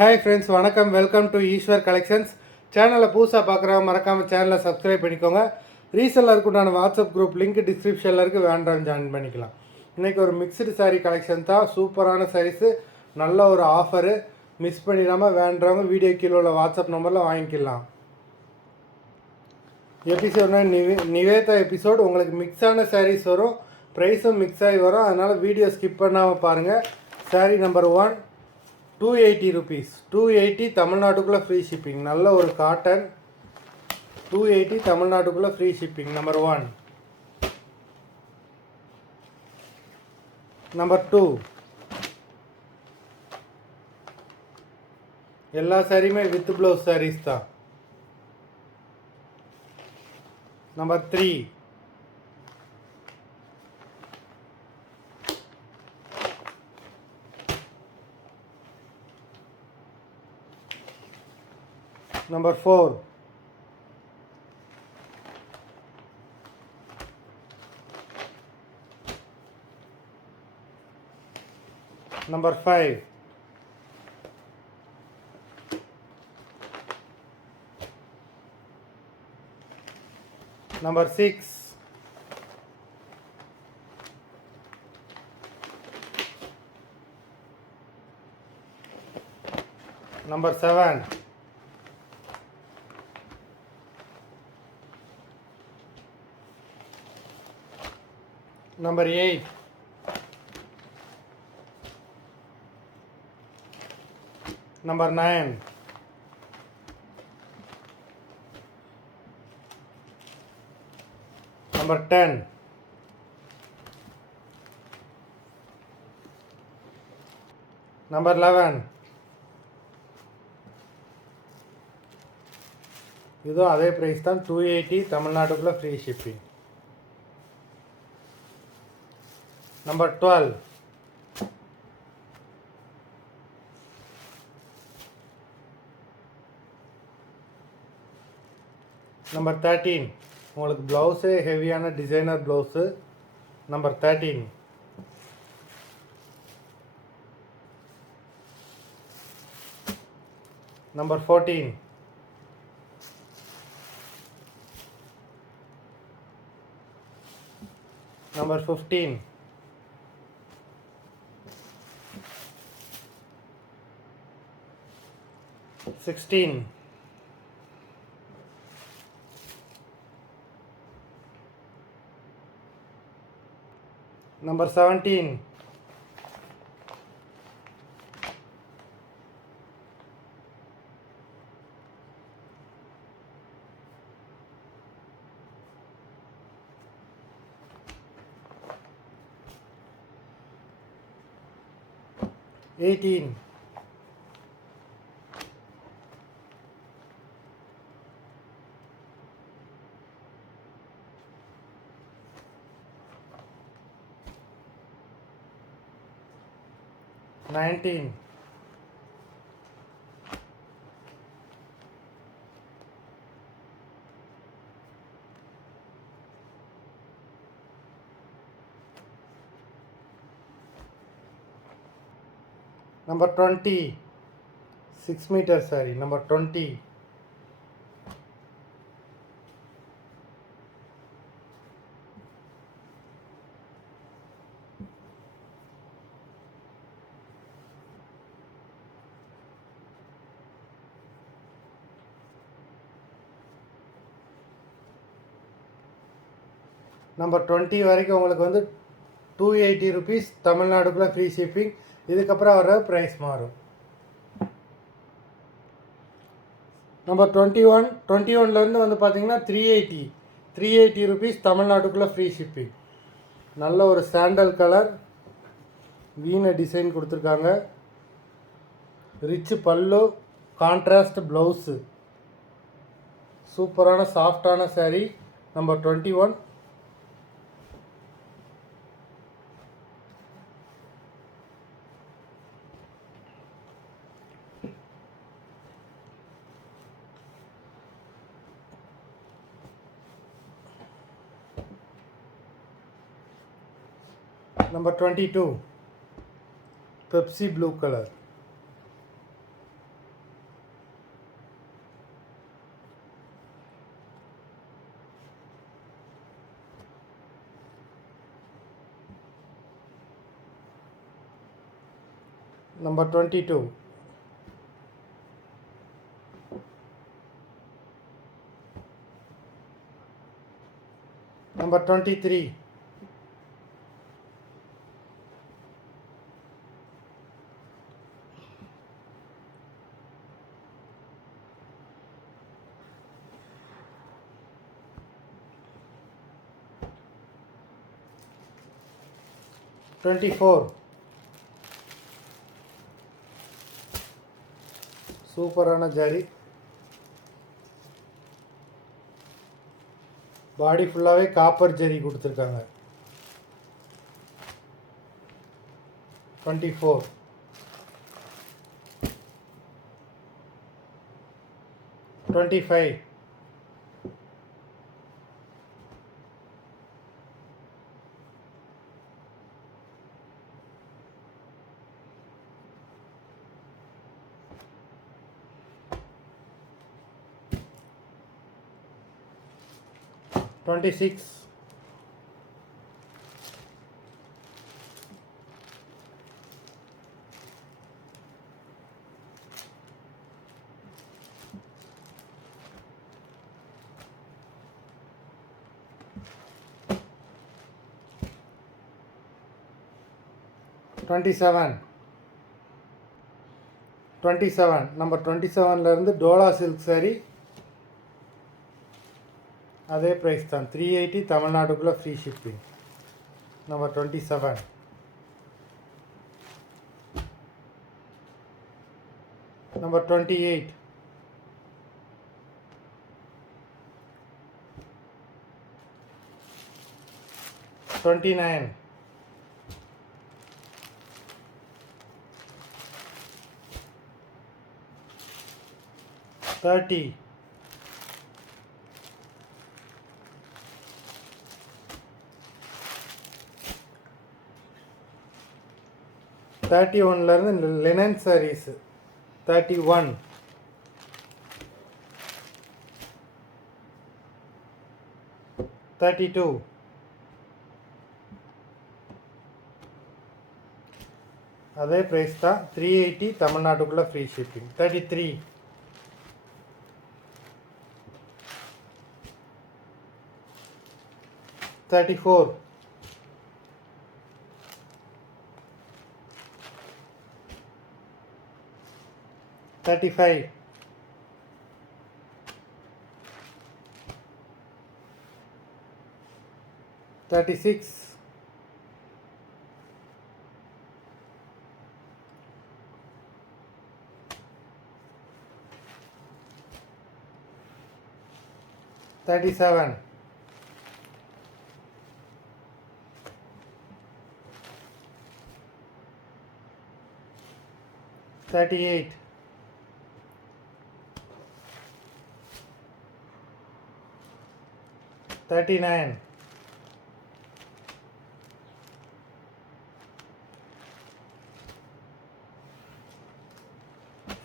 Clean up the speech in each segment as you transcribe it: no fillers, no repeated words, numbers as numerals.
Hi friends, வணக்கம். Welcome to Eswar collections. சேனலை புதுசாக பார்க்குறவங்க மறக்காமல் சேனலை சப்ஸ்கிரைப் பண்ணிக்கோங்க. ரீசெல்லருக்கு உண்டான வாட்ஸ்அப் குரூப் லிங்க் டிஸ்கிரிப்ஷனில் இருக்குது, வேண்டாம் ஜாயின் பண்ணிக்கலாம். இன்றைக்கி ஒரு மிக்சடு சாரீ கலெக்ஷன் தான். சூப்பரான சாரீஸு, நல்ல ஒரு ஆஃபரு. மிஸ் பண்ணிடாமல் வேண்டவங்க வீடியோ கீழே உள்ள வாட்ஸ்அப் நம்பரில் வாங்கிக்கலாம். எபிசோட்னா நிவேதா எபிசோட். உங்களுக்கு மிக்ஸான சாரீஸ் வரும், ப்ரைஸும் மிக்ஸ் ஆகி வரும். அதனால் வீடியோ ஸ்கிப் பண்ணாமல் பாருங்கள். சாரீ நம்பர் 1 280 rupees. 280 தமிழ்நாட்டுக்குள்ளே ஃப்ரீ ஷிப்பிங். நல்ல ஒரு காட்டன். 280 தமிழ்நாட்டுக்குள்ளே ஃப்ரீ ஷிப்பிங். நம்பர் 1. நம்பர் 2. எல்லா சாரியுமே வித் ப்ளவுஸ் சாரீஸ் தான். நம்பர் 3. Number 4. Number 5. Number 6. Number 7. Number 8. Number 9. Number 10. Number 11. இதுவும் அதே ப்ரைஸ் தான், 280 தமிழ்நாட்டுக்குள்ளே ஃப்ரீ ஷிப்பிங். Number 12. Number 13. உங்களுக்கு ப்ளவுஸு ஹெவியான டிசைனர் ப்ளவுஸு. நம்பர் 13. நம்பர் 14. நம்பர் 15. Number 16. Number 17. Number 18. 19. Number 20. 6 meter saree. Number 20. நம்பர் 20 வரைக்கும் உங்களுக்கு வந்து 280 rupees தமிழ்நாடுக்குள்ளே ஃப்ரீ ஷிப்பிங். இதுக்கப்புறம் வர ப்ரைஸ் மாறும். நம்பர் 21 வந்து பார்த்தீங்கன்னா 380 rupees தமிழ்நாட்டுக்குள்ளே ஃப்ரீ ஷிப்பிங். நல்ல ஒரு சாண்டல் கலர் வீணை டிசைன் கொடுத்துருக்காங்க. ரிச்சு பல்லு, கான்ட்ராஸ்ட் ப்ளவுஸு. சூப்பரான சாஃப்டான சாரீ. நம்பர் 21. Number 22. Pepsi blue color. Number 22. Number 23. சூப்பரான ஜரி, பாடி ஃபுல்லாகவே காப்பர் ஜரி கொடுத்துருக்காங்க. 24. 25. 26. 27. 27. நம்பர் 27லேருந்து டோலா சில்க் சாரி, அதே ப்ரைஸ் தான், 380 தமிழ்நாட்டுக்குள்ளே ஃப்ரீ ஷிப்பிங். நம்பர் 27. நம்பர் 28. 29. 30. 31லேருந்து லினன் sarees 31. 32. அதே ப்ரைஸ் தான், 380 தமிழ்நாட்டுக்குள்ளே ஃப்ரீ ஷிப்பிங். 33. 34. 35. 36. 37. 38. 39.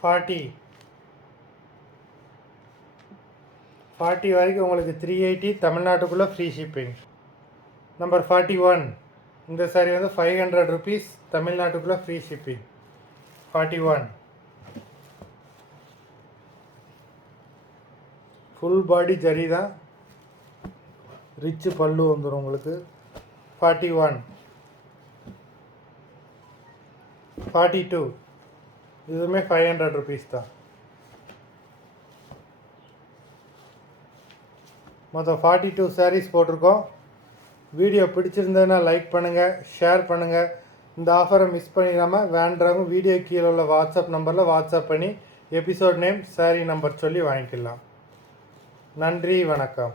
40. 40 வரைக்கும் உங்களுக்கு 380 தமிழ்நாட்டுக்குள்ளே ஃப்ரீ ஷிப்பிங். நம்பர் 41. இந்த சாரி வந்து 500 rupees தமிழ்நாட்டுக்குள்ளே free shipping. 41. Full body zari தான், ரிச்சு பல்லு வந்துடும் உங்களுக்கு. 41. 42. இதுவுமே 500 rupees தான். மொத்தம் 42 sarees போட்டிருக்கோம். வீடியோ பிடிச்சிருந்ததுன்னா லைக் பண்ணுங்கள், ஷேர் பண்ணுங்கள். இந்த ஆஃபரை மிஸ் பண்ணிடாமல் வேண்டுறவங்க வீடியோ கீழே உள்ள வாட்ஸ்அப் நம்பரில் வாட்ஸ்அப் பண்ணி எபிசோட் நேம், சாரீ நம்பர் சொல்லி வாங்கிக்கலாம். நன்றி, வணக்கம்.